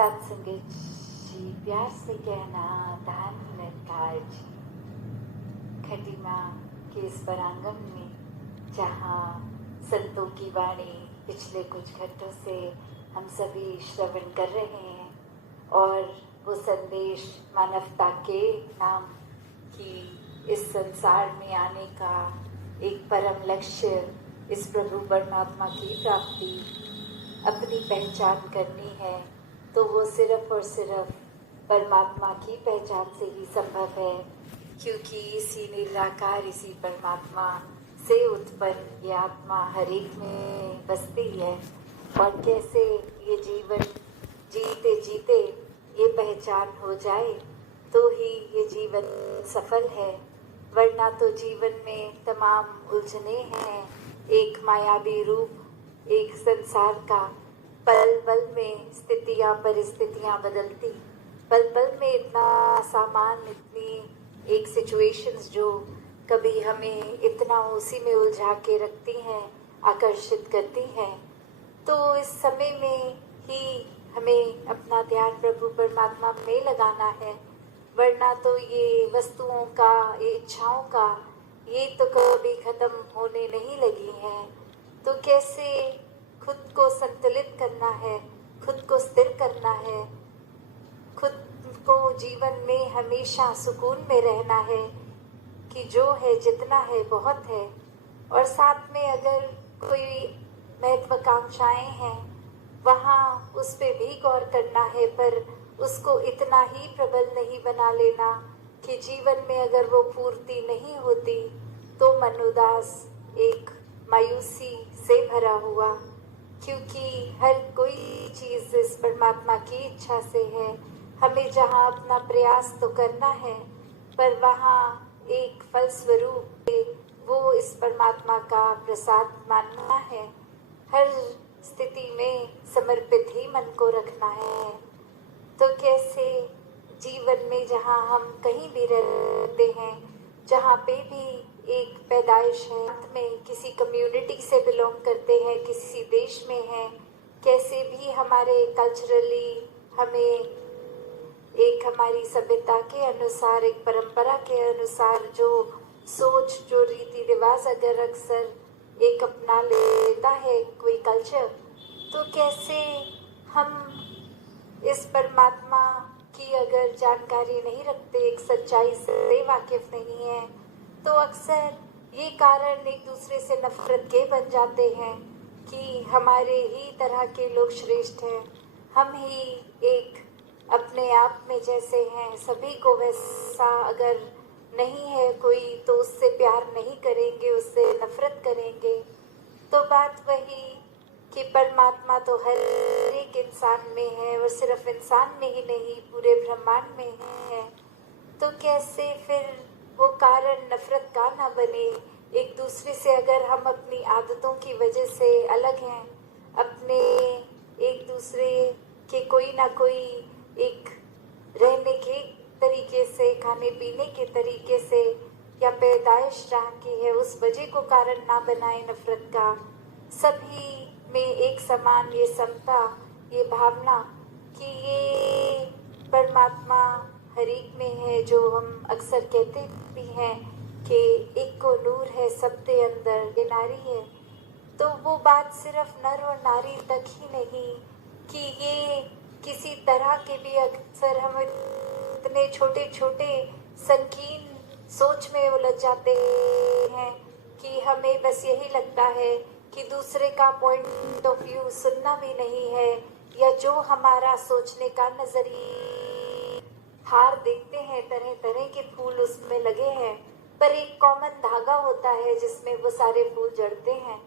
सत्संगत जी प्यार से कहना दान निरंकार जी। खटीमा के इस परांगण में जहाँ संतों की वाणी पिछले कुछ घंटों से हम सभी श्रवण कर रहे हैं और वो संदेश मानवता के नाम की इस संसार में आने का एक परम लक्ष्य, इस प्रभु परमात्मा की प्राप्ति, अपनी पहचान करनी है तो वो सिर्फ और सिर्फ परमात्मा की पहचान से ही संभव है, क्योंकि इसी निराकार, इसी परमात्मा से उत्पन्न ये आत्मा हर एक में बसती है। और कैसे ये जीवन जीते जीते ये पहचान हो जाए तो ही ये जीवन सफल है, वरना तो जीवन में तमाम उलझने हैं। एक मायावी रूप, एक संसार का पल पल में स्थितियाँ परिस्थितियाँ बदलती, पल पल में इतना सामान, इतनी एक सिचुएशंस जो कभी हमें इतना उसी में उलझा के रखती हैं, आकर्षित करती हैं। तो इस समय में ही हमें अपना ध्यान प्रभु परमात्मा में लगाना है, वरना तो ये वस्तुओं का, ये इच्छाओं का, ये तो कभी खत्म होने नहीं लगी हैं। तो कैसे खुद को संतुलित करना है, खुद को स्थिर करना है, खुद को जीवन में हमेशा सुकून में रहना है कि जो है जितना है बहुत है। और साथ में अगर कोई महत्वाकांक्षाएं हैं वहाँ उस पे भी गौर करना है, पर उसको इतना ही प्रबल नहीं बना लेना कि जीवन में अगर वो पूर्ति नहीं होती तो मन उदास, एक मायूसी से भरा हुआ, क्योंकि हर कोई चीज़ इस परमात्मा की इच्छा से है। हमें जहाँ अपना प्रयास तो करना है, पर वहाँ एक फलस्वरूप वो इस परमात्मा का प्रसाद मानना है। हर स्थिति में समर्पित ही मन को रखना है। तो कैसे जीवन में जहाँ हम कहीं भी रहते हैं, जहाँ पे भी एक पैदाइश है, में किसी कम्युनिटी से बिलोंग करते हैं, किसी देश में हैं, कैसे भी हमारे कल्चरली हमें एक हमारी सभ्यता के अनुसार, एक परंपरा के अनुसार जो सोच, जो रीति रिवाज अगर अक्सर एक अपना लेता है कोई कल्चर, तो कैसे हम इस परमात्मा की अगर जानकारी नहीं रखते, एक सच्चाई से वाकिफ नहीं है, तो अक्सर ये कारण एक दूसरे से नफरत के बन जाते हैं कि हमारे ही तरह के लोग श्रेष्ठ हैं, हम ही एक अपने आप में जैसे हैं, सभी को वैसा अगर नहीं है कोई तो उससे प्यार नहीं करेंगे, उससे नफरत करेंगे। तो बात वही कि परमात्मा तो हर एक इंसान में है, और सिर्फ इंसान में ही नहीं पूरे ब्रह्मांड में है। तो कैसे फिर वो कारण नफरत का ना बने एक दूसरे से। अगर हम अपनी आदतों की वजह से अलग हैं, अपने एक दूसरे के कोई ना कोई एक रहने के तरीके से, खाने पीने के तरीके से, या पैदाइश जहाँ की है उस वजह को कारण ना बनाए नफरत का। सभी में एक समान ये समता, ये भावना कि ये परमात्मा हर एक में है, जो हम अक्सर कहते भी हैं कि एक को नूर है सबके अंदर, ये नारी है। तो वो बात सिर्फ नर और नारी तक ही नहीं कि ये किसी तरह के भी अक्सर हम इतने छोटे छोटे संकीर्ण सोच में उलझ जाते हैं कि हमें बस यही लगता है कि दूसरे का पॉइंट ऑफ व्यू सुनना भी नहीं है, या जो हमारा सोचने का नजरिया, हार देखते हैं तरह तरह के फूल उसमें लगे हैं, पर एक कॉमन धागा होता है जिसमें वो सारे फूल जड़ते हैं।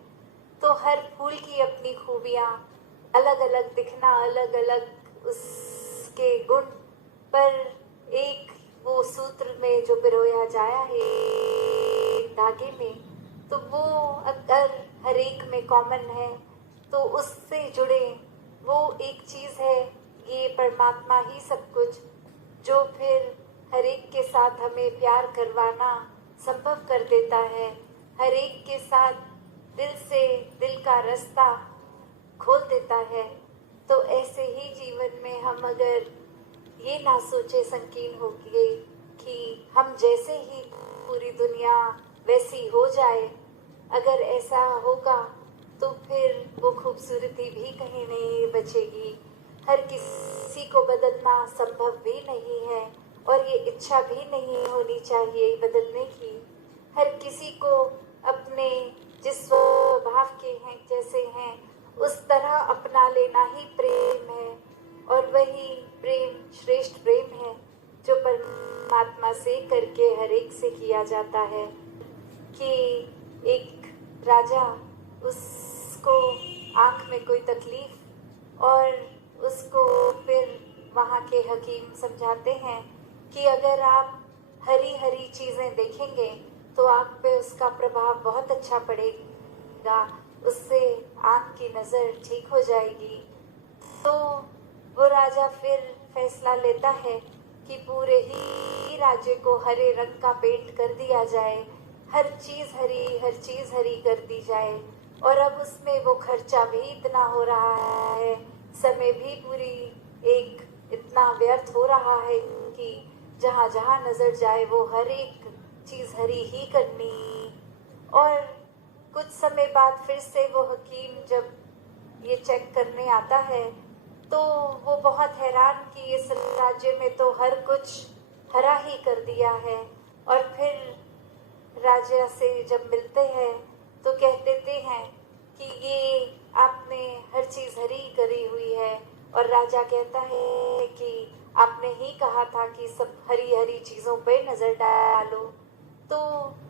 तो हर फूल की अपनी खूबियाँ, अलग अलग दिखना, अलग अलग उसके गुण, पर एक वो सूत्र में जो पिरोया जाया है एक धागे में, तो वो अगर हर एक में कॉमन है तो उससे जुड़े वो एक चीज़ है, ये परमात्मा ही सब कुछ, जो फिर हर एक के साथ हमें प्यार करवाना संभव कर देता है, हर एक के साथ दिल से दिल का रास्ता खोल देता है। तो ऐसे ही जीवन में हम हम अगर ये ना सोचे संकीर्ण हो गए कि हम जैसे ही पूरी दुनिया वैसी हो जाए, अगर ऐसा होगा तो फिर वो खूबसूरती भी कहीं नहीं बचेगी। हर किसी को बदलना संभव भी नहीं है और ये इच्छा भी नहीं होनी चाहिए बदलने की। हर किसी को अपने जिस स्वभाव के हैं जैसे हैं उस तरह अपना लेना ही प्रेम है, और वही प्रेम श्रेष्ठ प्रेम है जो परमात्मा से करके हर एक से किया जाता है। कि एक राजा, उसको आँख में कोई तकलीफ, और उसको फिर वहाँ के हकीम समझाते हैं कि अगर आप हरी हरी चीज़ें देखेंगे तो आँख पे उसका प्रभाव बहुत अच्छा पड़ेगा, उससे आँख की नज़र ठीक हो जाएगी। तो वो राजा फिर फैसला लेता है कि पूरे ही राज्य को हरे रंग का पेंट कर दिया जाए, हर चीज़ हरी कर दी जाए। और अब उसमें वो खर्चा भी इतना हो रहा है, समय भी पूरी एक इतना व्यर्थ हो रहा है कि जहाँ जहाँ नज़र जाए वो हर एक चीज़ हरी ही करनी। और कुछ समय बाद फिर से वो हकीम जब ये चेक करने आता है तो वो बहुत हैरान कि इस राज्य में तो हर कुछ हरा ही कर दिया है। और फिर राजा से जब मिलते हैं तो कह देते हैं कि ये आपने हर चीज़ हरी करी हुई है। और राजा कहता है कि आपने ही कहा था कि सब हरी हरी चीज़ों पे नज़र डालो। तो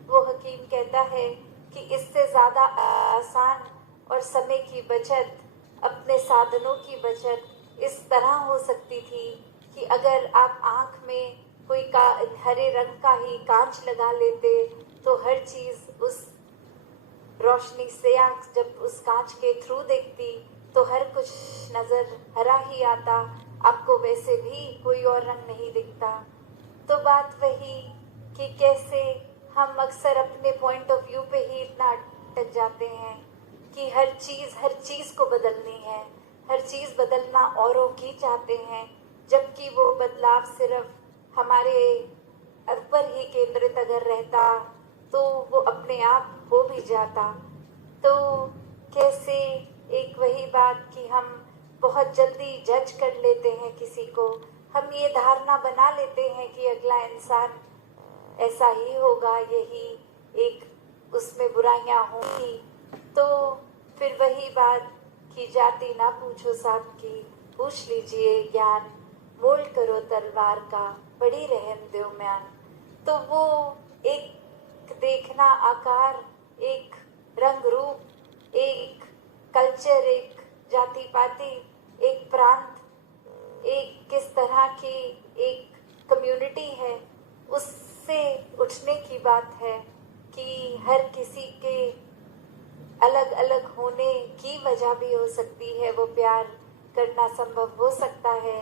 वो हकीम कहता है कि इससे ज़्यादा आसान और समय की बचत, अपने साधनों की बचत इस तरह हो सकती थी कि अगर आप आँख में कोई हरे रंग का ही कांच लगा लेते तो हर चीज़ उस रोशनी से आँख जब उस कांच के थ्रू देखती तो हर कुछ नज़र हरा ही आता, आपको वैसे भी कोई और रंग नहीं दिखता। तो बात वही कि कैसे हम अक्सर अपने पॉइंट ऑफ व्यू पे ही इतना अटक जाते हैं कि हर चीज़ को बदलनी है, हर चीज़ बदलना औरों की चाहते हैं, जबकि वो बदलाव सिर्फ हमारे ऊपर ही केंद्रित अगर रहता तो वो अपने आप हो भी जाता। तो कैसे एक वही बात कि हम बहुत जल्दी जज कर लेते हैं किसी को, हम ये धारणा बना लेते हैं कि अगला इंसान ऐसा ही होगा, यही एक उसमें बुराइयां होंगी। तो फिर वही बात कि जाति ना पूछो साथ की, पूछ लीजिए ज्ञान, मोल करो तलवार का, बड़ी रहम दो म्यान। तो वो एक देखना आकार, एक रंग रूप, एक कल्चर, एक जाति पाति, एक प्रांत, एक किस तरह की एक कम्युनिटी है, उससे उठने की बात है कि हर किसी के अलग अलग होने की वजह भी हो सकती है, वो प्यार करना संभव हो सकता है।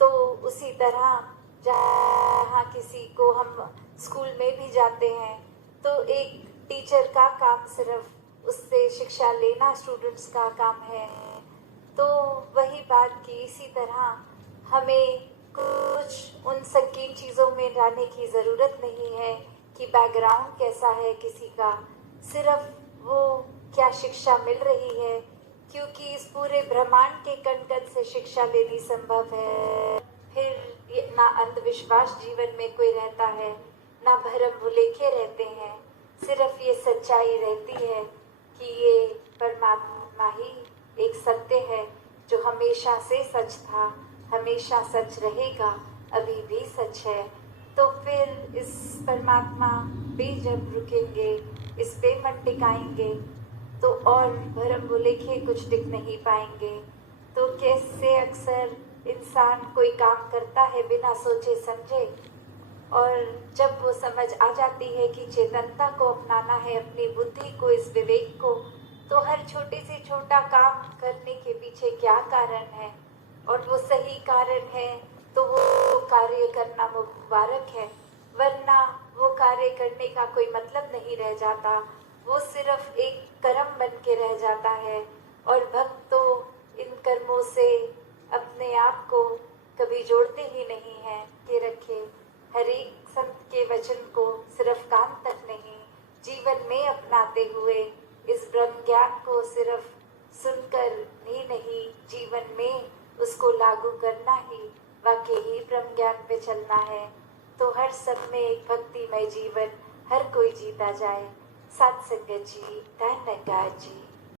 तो उसी तरह जहाँ किसी को हम स्कूल में भी जाते हैं तो एक टीचर का काम सिर्फ उससे शिक्षा लेना स्टूडेंट्स का काम है। तो वही बात कि इसी तरह हमें कुछ उन संकीर्ण चीज़ों में जाने की ज़रूरत नहीं है कि बैकग्राउंड कैसा है किसी का, सिर्फ वो क्या शिक्षा मिल रही है, क्योंकि इस पूरे ब्रह्मांड के कण कण से शिक्षा लेनी संभव है। फिर ये ना अंधविश्वास जीवन में कोई रहता है, ना भरम भुलेखे रहते हैं, सिर्फ ये सच्चाई रहती है कि ये परमात्मा ही एक सत्य है जो हमेशा से सच था, हमेशा सच रहेगा, अभी भी सच है। तो फिर इस परमात्मा पे जब रुकेंगे, इस पे मन टिकाएंगे तो और भरम भुलेखे कुछ टिक नहीं पाएंगे। तो कैसे अक्सर इंसान कोई काम करता है बिना सोचे समझे, और जब वो समझ आ जाती है कि चेतनता को अपनाना है, अपनी बुद्धि को, इस विवेक को, तो हर छोटे से छोटा काम करने के पीछे क्या कारण है और वो सही कारण है तो वो कार्य करना मुबारक है, वरना वो कार्य करने का कोई मतलब नहीं रह जाता, वो सिर्फ एक कर्म बन के रह जाता है। और भक्त तो इन कर्मों से अपने आप को कोई जोड़ते ही नहीं है कि रखे हर एक संत के वचन को सिर्फ कान तक नहीं, जीवन में अपनाते हुए इस ब्रह्म ज्ञान को सिर्फ सुनकर ही नहीं, जीवन में उसको लागू करना ही वाकई ही ब्रह्म ज्ञान पे चलना है। तो हर सब में एक भक्तिमय जीवन हर कोई जीता जाए। सत्संगत जी, धन्यवाद जी।